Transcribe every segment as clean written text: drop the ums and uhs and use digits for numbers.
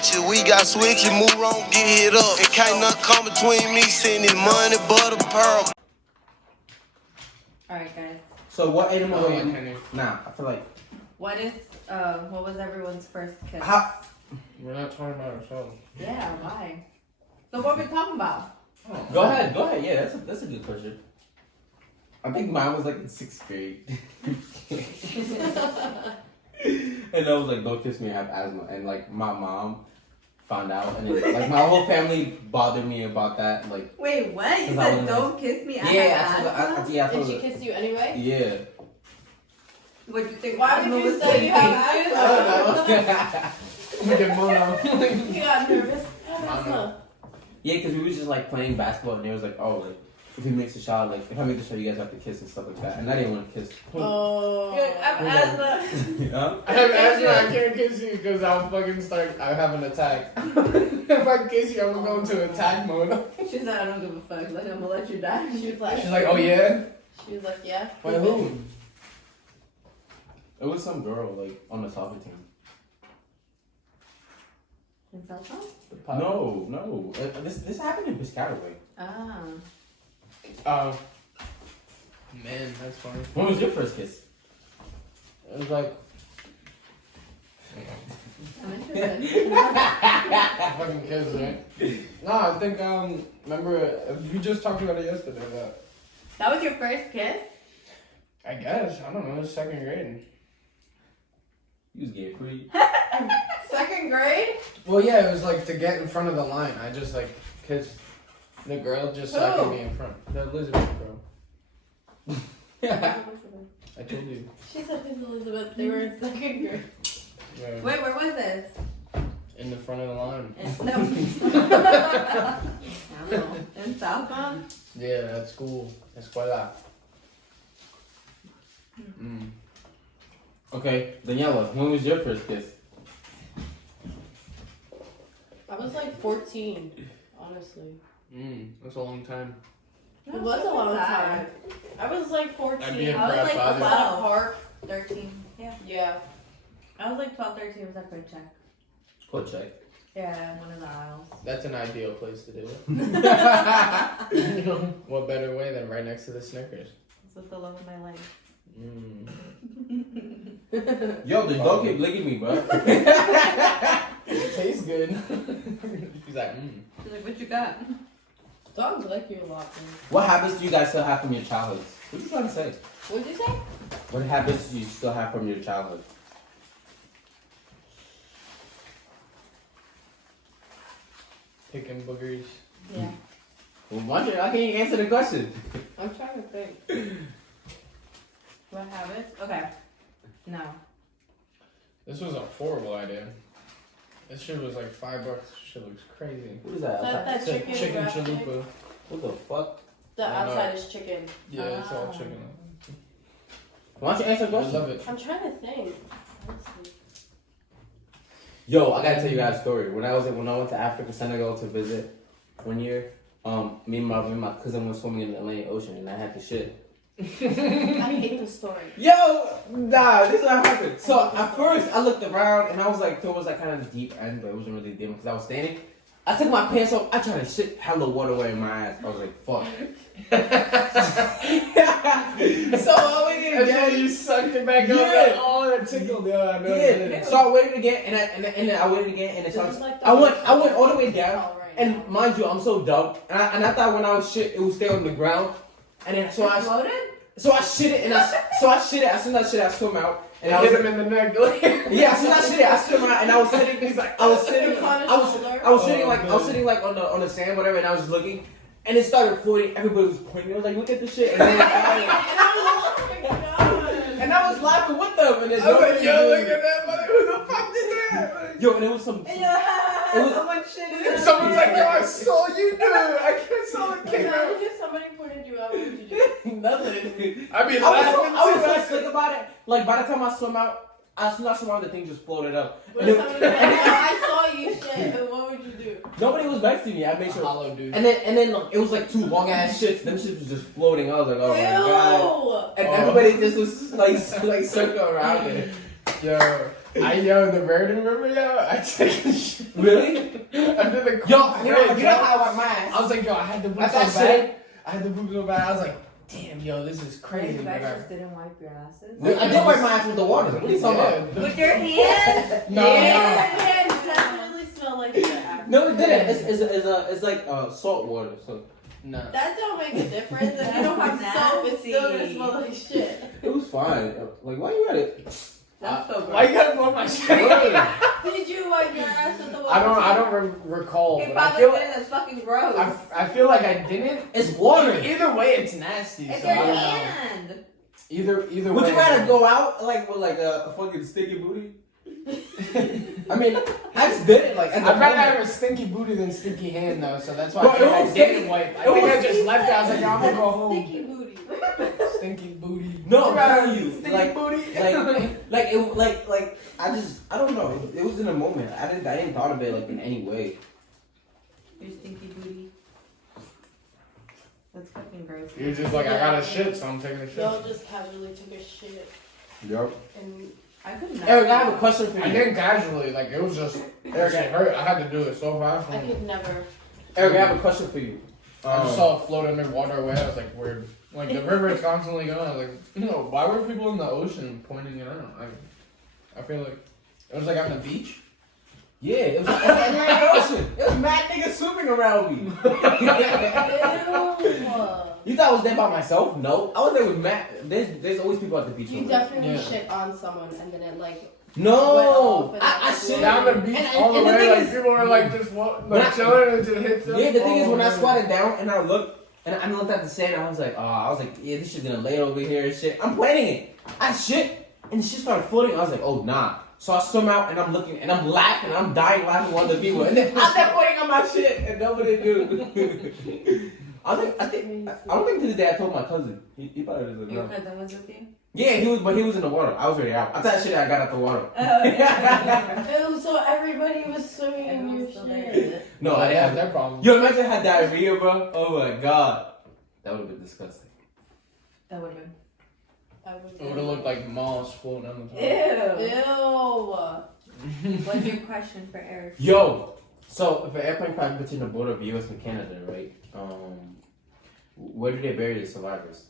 ratchet. We got switches, move on, get hit up. And can't nothing come between me, sending money, but a pearl. Alright, guys. So what animal? Nah, I feel like. What was everyone's first kiss? We're not talking about ourselves. Yeah, why? So what are we talking about? Oh, go ahead. Yeah, that's a good question. I think mine was like in 6th grade. And I was like, don't kiss me, I have asthma. And like my mom found out, and then, like my whole family bothered me about that. Like, wait, what? You said don't kiss me? Yeah, Did she kiss you anyway? Yeah. What do you think? Why would you say you have asthma? We get mono. You got nervous. Asthma. Yeah, because we was just like playing basketball, and they was like, oh, like if he makes a shot, like if I make the shot, you guys have to kiss and stuff like that. And I didn't want to kiss. Oh. I have asthma. Yeah? I have asthma. I can't kiss you because I'll fucking start. I have an attack. If I kiss you, I'm gonna go into attack mode. She's like, I don't give a fuck. Like, I'm gonna let you die. She's like, Oh yeah. she was like, yeah. Wait, who? It was some girl like on the soccer team. In South Hall? No. This happened in Piscataway. Ah. Oh. Man, that's funny. When was your first kiss? It was like I'm interested. fucking kiss, right? No, I think remember we just talked about it yesterday. That was your first kiss? I guess I don't know. It was 2nd grade. You was gay free. 2nd grade? Well, yeah, it was like to get in front of the line. I just like kissed the girl just sucking me in front. The Elizabeth girl. I told you. She said this Elizabeth. They were in 2nd grade. Yeah. Wait, where was this? In the front of the line. In Southbound? Yeah, at school. Escuela. Okay, Daniela, when was your first kiss? I was like 14, honestly. That's a long time. It was a long time. I was like 14. I'd be a I was like grandfather. 12. Park. 13. Yeah. Yeah. I was like 12, 13 was that good check. Foot check. Yeah, one of the aisles. That's an ideal place to do it. What better way than right next to the Snickers? That's what the love of my life. Yo, the dog keep licking me, bro. It tastes good. He's like, She's like, what you got? Dogs like you a lot, man. What habits do you guys still have from your childhood? What you trying to say? What'd you say? What habits do you still have from your childhood? Picking boogers. Yeah. Well, wonder, I can't answer the question. I'm trying to think. What habits? Okay. No. This was a horrible idea. This shit was like $5. Shit looks crazy. What is that? Is that It's a chicken wrap thing? chalupa. What the fuck? The I know. outside is chicken. Yeah, it's all chicken. Why don't you answer the I question? love it. I'm trying to think. Honestly. Yo, I gotta tell you guys a story. When I went to Africa, Senegal to visit one year, me and my cousin went swimming in the Atlantic Ocean, and I had to shit. I hate this story. Yo, nah, this is what happened. So at first, I looked around and I was like, towards like kind of the deep end, but it wasn't really deep because I was standing. I took my pants off. I tried to shit hella water away in my ass. I was like, fuck. So I waited And again. then you sucked it back up. Yeah. Oh, that tickled. Yeah, I know. Yeah. So I waited again, and then I waited again, and it This is started. like the I went most all the way down, all right and now. mind you, I'm so dumb, and I thought when I was shit, it would stay on the ground, and then so I Floated? shit it, and I shit it. As soon as I shit it, I swim out, and I Hit was him in the neck. yeah. As soon as I shit it, I swim out, and I was sitting. He's like, I was sitting like on the sand, whatever, and I was just looking, and it started floating. Everybody was pointing. I was like, look at this shit, and then and I was laughing with them, and then I was like, yo, look at that mother. Who the fuck did that? yo, and it was some. Someone shit in it. Someone's like, yo, I saw you do it. I saw it came out. If somebody pointed you out, what would you do? Nothing. I mean, I was so slick about it. Like by the time I swim out, as soon as I swim out, the thing just floated up. But if somebody was like, I saw you shit, and what would you do? Nobody was next to me. I made sure. Hollow dude. And then like, it was like 2 long ass shits. Them shits was just floating. I was like, oh my god. Ew! And everybody just was like circle around it. Yo, The Verdon River, yo, I took a shit. Really? Under the Yo, you know bridge, how I wipe my ass? I was like, yo, I had to poop Like so that bad. shit. I had to poop so bad. I was like, damn, yo, this is crazy. You But guys just didn't wipe your asses? I did wipe my ass with the water. What are you talking about? With your hands? No, Yeah, it definitely smell like that. No, it didn't. It's like salt water. So no. That don't make a difference. If you don't have soap, it's still gonna smell like shit. it was fine. Like, why you at it? That's so Why you gross. gotta blow my shit? Did you wipe your ass with the water? I don't recall. It But I probably feel, did. That's fucking gross. I feel like I didn't. It's water. Either way, it's nasty. It's So your I don't know. hand. Either Would way. you rather go out like with like a fucking sticky booty? I mean, I just did it like. At the I'd rather moment. have a stinky booty than stinky hand though, so that's why Bro, I, think it I was didn't sticky. wipe. I It think was I just left it. I was like, yo, I'm gonna go home. Sticky booty. Stinky booty. No, I'm telling you, Stinky like, booty. like I don't know. It was in a moment. I didn't thought of it like in any way. Your stinky booty. That's fucking gross. You're just like, I got a shit, so I'm taking a shit. Y'all just casually took a shit Yep. and I could never. Eric, I have a question for I you. didn't casually, like it was just Eric got hurt. I had to do it so fast. I could never. Eric, I have a question for you. I just saw it float underwater away. I was like, weird. Like the river is constantly going. I was like, no, why were people in the ocean pointing it out? I feel like it was like on the beach. Yeah, it was like ocean. It was mad niggas swimming around me. Ew. You thought I was there by myself? No, I was there with Matt. There's always people at the beach. You over there. definitely Yeah. shit on someone and then it like. No, went off and I then- shit Down the beach And- all the and the way. thing Like is- people were like just When I- chilling and it just hits them. Yeah, the thing is, when I Oh, squatted down and I looked at the sand, I was like, yeah, this shit's gonna lay over here and shit. I'm planning it. I shit, and the shit started floating. I was like, oh nah. So I swim out and I'm looking and I'm laughing, I'm dying laughing with other people, and then I'm there pointing on my shit and nobody knew. I don't think to this day I told my cousin. He probably doesn't Your know. cousin was with you? Yeah, but he was in the water. I was already out. I thought shit I got out the water. Ew, so everybody was swimming in your Everyone's still there. shit. No, I I have had their problem. Yo, imagine I had diarrhea, bro. Oh my god, that would have been disgusting. That would have been. It would have looked like moss floating on the top. Ew. What's your question for Eric? Yo, so if an airplane crash between the border of U.S. and Canada, right? Where do they bury the survivors?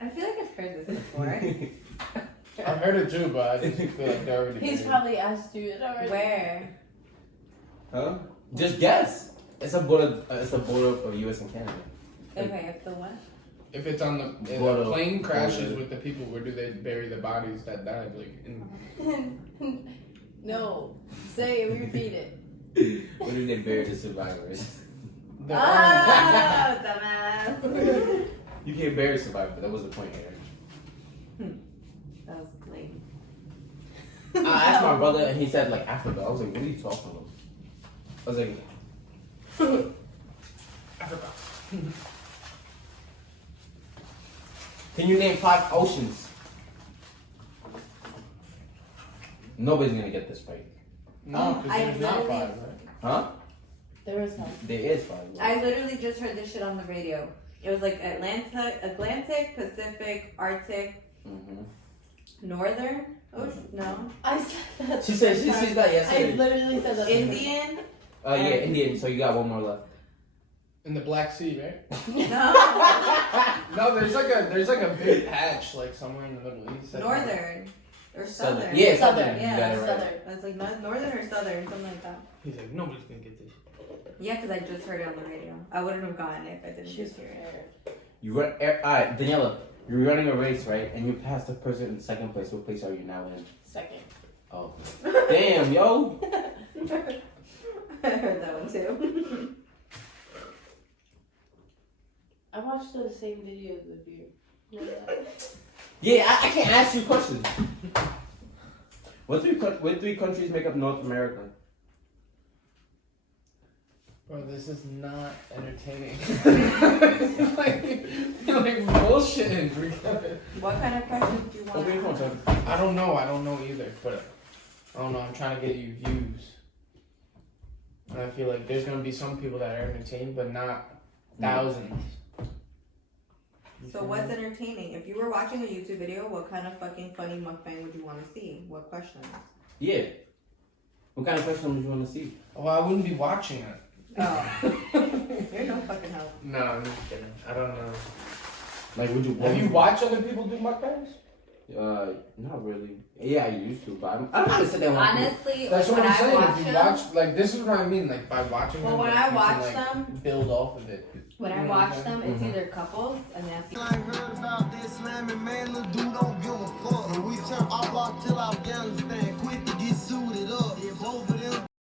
I feel like I've heard this before. I've heard it too, but I just feel like they're already. He's buried. probably asked you it already. Where? Huh? Just guess. It's a border. It's a border of U.S. and Canada. Okay, if the what? If it's on the if Border. the plane crashes Border. with the people, where do they bury the bodies that died? Like in No. Say it, repeat it. Where do they bury the survivors? the Ah, dumbass. You can't bury survivors. That was the point, Eric. That was lame. I asked my brother, and he said like Africa. I was like, what are you talking about? I was like, Africa. can you name 5 oceans? Nobody's gonna get this right. No, because I there's not literally- 5, right? Huh? There is none. There is 5. I literally just heard this shit on the radio. It was like Atlantic, Pacific, Arctic, Mm-hmm. Northern Ocean. No. I said that. She said she sees that I yesterday. literally said that. Indian. Yeah, Indian. So you got one more left. In the Black Sea, right? No. No, there's like a big patch like somewhere in the Middle East. Northern or southern. Yeah, Southern. southern. Yeah, You got it right. Southern. I was like northern or southern, something like that. He's like, nobody's gonna get this. Yeah, because I just heard it on the radio. I wouldn't have gotten it if I didn't She's just hear it. You run. Alright, Daniela. You're running a race, right? And you pass the person in second place. What place are you now in? Second. Oh, damn, yo. I heard that one too. I watched the same videos with you. You know that? Yeah, I can't ask you questions. What 3 countries make up North America? Bro, this is not entertaining. like bullshit. What kind of questions do you want? Open your phone, son. I don't know either, but I don't know. I'm trying to get you views, and I feel like there's gonna be some people that are entertained, but not thousands. So what's entertaining? If you were watching a YouTube video, what kind of fucking funny mukbang would you want to see? What questions? Yeah. What kind of question would you want to see? Well, I wouldn't be watching it. Oh. You're no fucking help. No, I'm just kidding. I don't know. Like, would you? Have you watched other people do mukbangs? Not really. Yeah, I used to, but I don't want to sit there and watch Honestly, That's like, what when I'm saying. I watch If you them, watch, like, this is what I mean. Like, by watching well, them, when like, I you watch can, like, them, build off of it. when I You know what watch I'm them, it's Mhm. either couples and that's I ain't heard about this slamming, man. Little dude don't give a fuck. And we turn our block till our